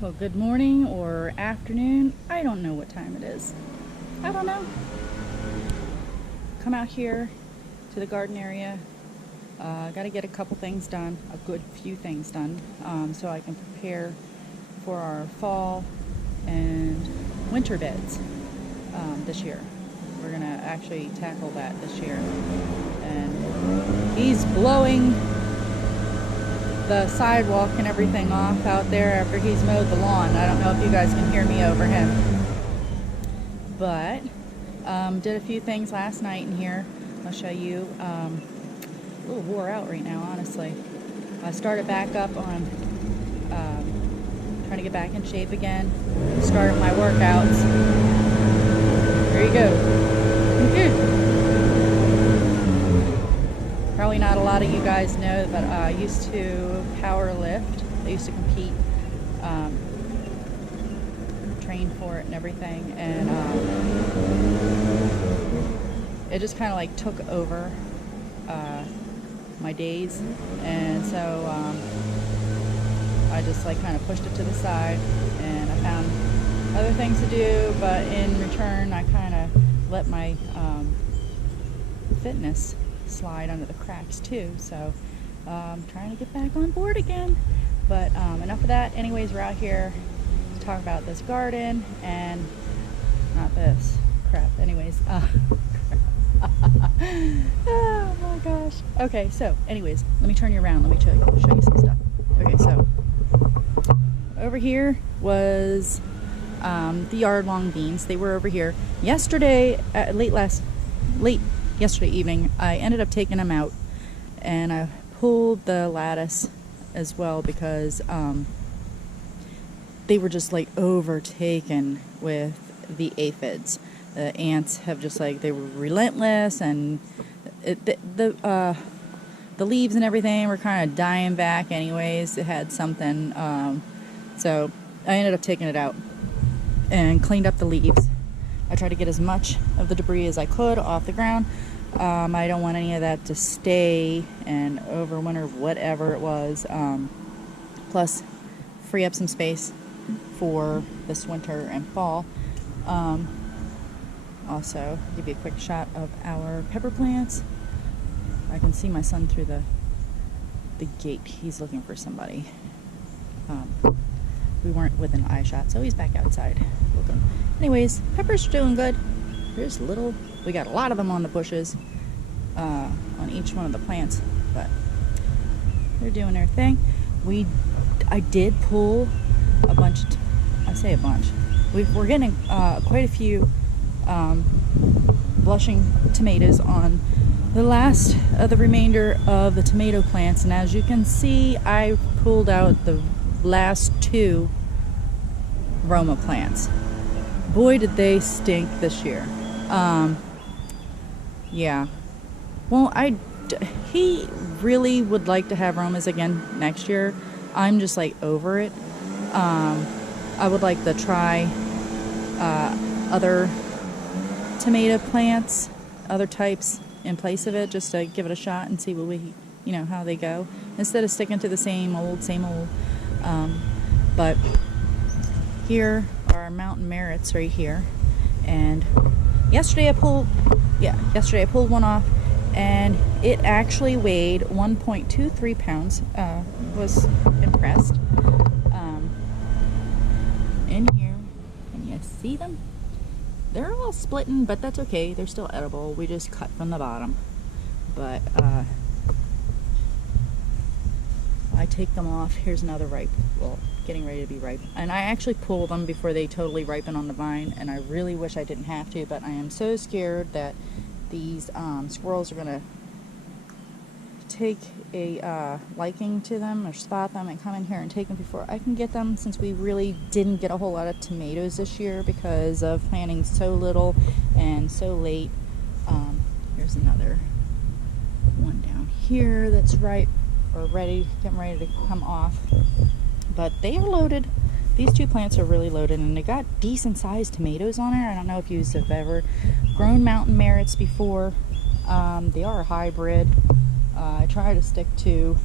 Well, good morning or afternoon. I don't know what time it is. I don't know. Come out here to the garden area. Got to get a couple things done, a good few things done, so I can prepare for our fall and winter beds this year. We're going to actually tackle that this year. And he's blowing the sidewalk and everything off out there after he's mowed the lawn. I don't know if you guys can hear me over him. But did a few things last night in here. I'll show you. A little wore out right now, honestly. I started back up on trying to get back in shape again. Started my workouts. There you go. Probably not a lot of you guys know, but I used to power lift. I used to compete, train for it and everything, and it just kind of like took over my days, and so I just like kind of pushed it to the side, and I found other things to do, but in return I kind of let my fitness slide under the cracks too, so I'm trying to get back on board again. But enough of that. Anyways, we're out here to talk about this garden and not this crap. Anyways, oh my gosh. Okay, so anyways, let me turn you around. Let me show you some stuff. Okay, so over here was the Yardlong Beans. They were over here yesterday, late yesterday evening. I ended up taking them out, and I pulled the lattice as well because they were just like overtaken with the aphids. The ants have just like, they were relentless, and the leaves and everything were kind of dying back anyways. It had something, so I ended up taking it out and cleaned up the leaves. I tried to get as much of the debris as I could off the ground. I don't want any of that to stay and overwinter whatever it was. Plus, free up some space for this winter and fall. Also, give you a quick shot of our pepper plants. I can see my son through the gate. He's looking for somebody. We weren't within eye shot, so he's back outside looking. Anyways, peppers are doing good. There's little, we got a lot of them on the bushes, on each one of the plants, but they're doing their thing. I did pull a bunch, I say a bunch, we're getting quite a few blushing tomatoes on the last of the remainder of the tomato plants, and as you can see, I pulled out the last two roma plants. Boy, did they stink this year. Yeah. Well, he really would like to have romas again next year. I'm just like over it. I would like to try other tomato plants, other types in place of it, just to give it a shot and see what how they go, instead of sticking to the same old. But here are mountain merits right here, and yesterday I pulled one off, and it actually weighed 1.23 pounds. Was impressed. In here, can you see them? They're all splitting, but that's okay. They're still edible. We just cut from the bottom. But I take them off. Here's another ripe, well, getting ready to be ripe. And I actually pull them before they totally ripen on the vine, and I really wish I didn't have to, but I am so scared that these squirrels are gonna take a liking to them or spot them and come in here and take them before I can get them, since we really didn't get a whole lot of tomatoes this year because of planting so little and so late. Here's another one down here that's ripe or getting ready to come off, but they are loaded. These two plants are really loaded, and they got decent sized tomatoes on it. I don't know if you have ever grown mountain merits before. They are a hybrid. I try to stick to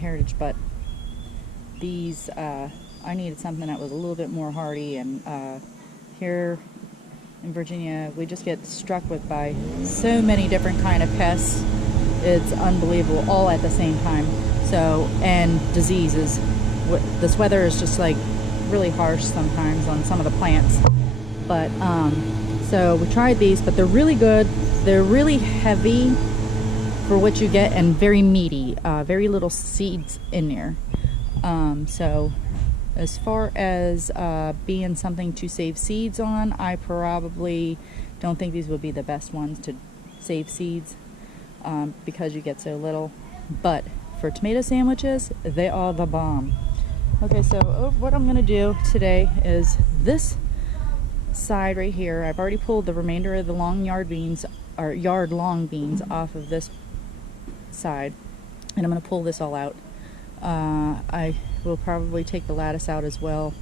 heritage, but these, I needed something that was a little bit more hardy, and here in Virginia, we just get struck with by so many different kind of pests. It's unbelievable, all at the same time. So, and diseases. This weather is just like really harsh sometimes on some of the plants. But so we tried these, but they're really good. They're really heavy for what you get and very meaty. Very little seeds in there. So as far as being something to save seeds on, I probably don't think these would be the best ones to save seeds because you get so little. But for tomato sandwiches, they are the bomb. Okay, so what I'm going to do today is this side right here. I've already pulled the remainder of the Yardlong beans off of this side, and I'm going to pull this all out. I will probably take the lettuce out as well,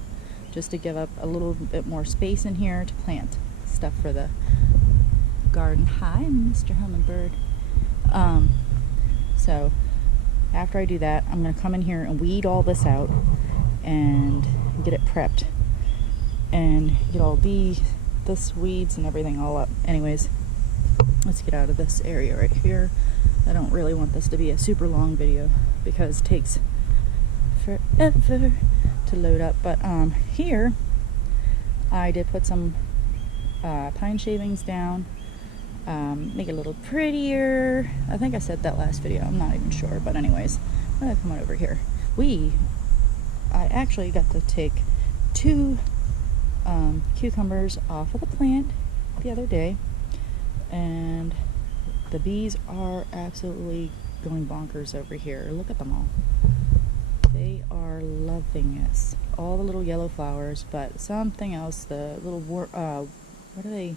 just to give up a little bit more space in here to plant stuff for the garden. Hi, Mr. Hummingbird. So after I do that, I'm going to come in here and weed all this out and get it prepped and get all this weeds and everything all up. Anyways, let's get out of this area right here. I don't really want this to be a super long video because it takes forever to load up. But here I did put some pine shavings down, make it a little prettier. I think I said that last video, I'm not even sure, but anyways, I'm gonna come on over here. I actually got to take 2 cucumbers off of the plant the other day, and the bees are absolutely going bonkers over here. Look at them all. They are loving this. All the little yellow flowers, but something else, the little what are they?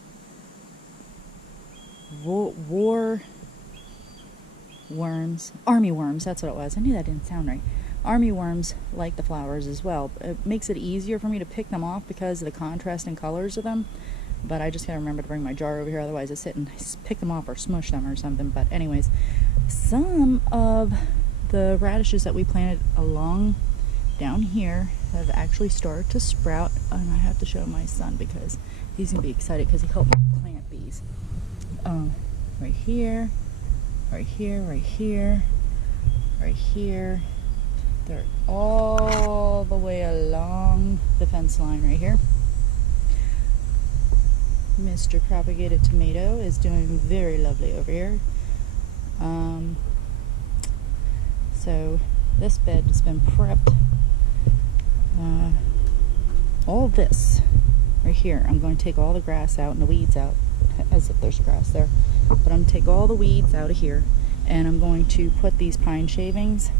War worms, army worms, that's what it was. I knew that didn't sound right. Army worms like the flowers as well. It makes it easier for me to pick them off because of the contrast in colors of them. But I just gotta remember to bring my jar over here, otherwise I sit and pick them off or smush them or something. But anyways, some of the radishes that we planted along down here have actually started to sprout, and I have to show my son because he's gonna be excited because he helped me plant these. Right here, right here, right here, right here. They're all the way along the fence line right here. Mr. Propagated Tomato is doing very lovely over here. So this bed has been prepped. All this right here, I'm going to take all the grass out and the weeds out, as if there's grass there, but I'm going to take all the weeds out of here, and I'm going to put these pine shavings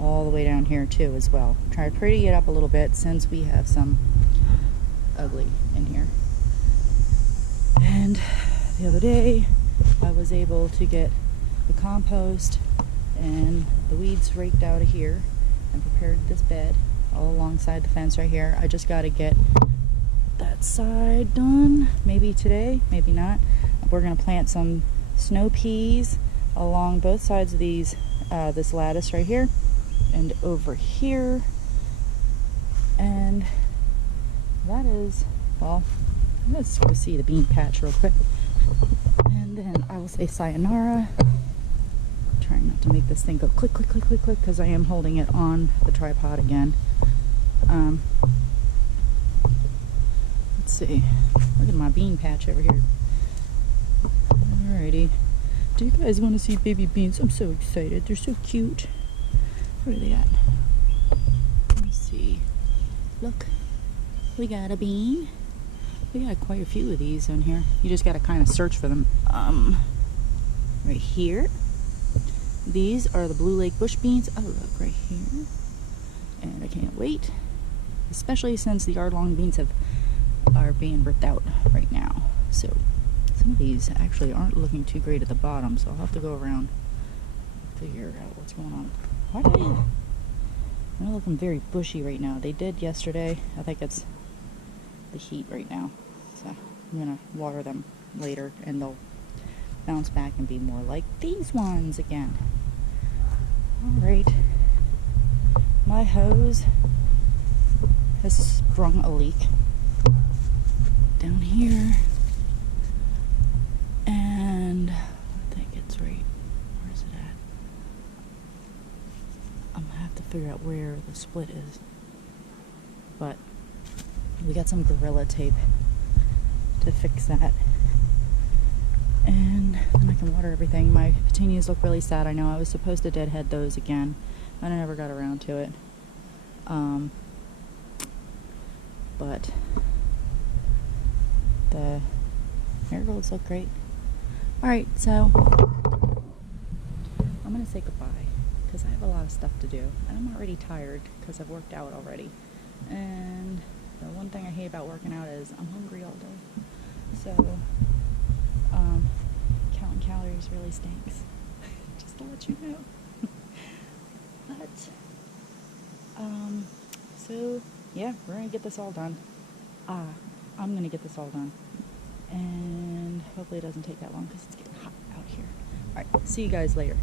all the way down here too as well. Try to pretty it up a little bit since we have some ugly in here. And the other day I was able to get the compost and the weeds raked out of here and prepared this bed all alongside the fence right here. I just got to get that side done, maybe today, maybe not. We're going to plant some snow peas along both sides of these this lattice right here and over here, and that is, well, let's go see the bean patch real quick, and then I will say sayonara. Trying not to make this thing go click, click, click, click, click, because I am holding it on the tripod again. Let's see. Look at my bean patch over here. Alrighty. Do you guys want to see baby beans? I'm so excited. They're so cute. Where are they at? Let's see. Look. We got a bean. We got quite a few of these on here. You just got to kind of search for them. Right here. These are the Blue Lake bush beans. Oh, look, right here. And I can't wait. Especially since the Yardlong beans are being ripped out right now. So some of these actually aren't looking too great at the bottom, so I'll have to go around figure out what's going on. Why do they're looking very bushy right now? They did yesterday. I think it's the heat right now. So I'm gonna water them later and they'll bounce back and be more like these ones again. Alright. My hose has sprung a leak down here, and I think it's right, where's it at? I'm gonna have to figure out where the split is, but we got some Gorilla Tape to fix that, and then I can water everything. My petunias look really sad. I know I was supposed to deadhead those again, but I never got around to it. But the marigolds look great. Alright, so I'm gonna say goodbye because I have a lot of stuff to do, and I'm already tired because I've worked out already. And the one thing I hate about working out is I'm hungry all day. So counting calories really stinks. Just to let you know. But so yeah, we're gonna get this all done. I'm gonna get this all done, and hopefully it doesn't take that long because it's getting hot out here. All right, see you guys later.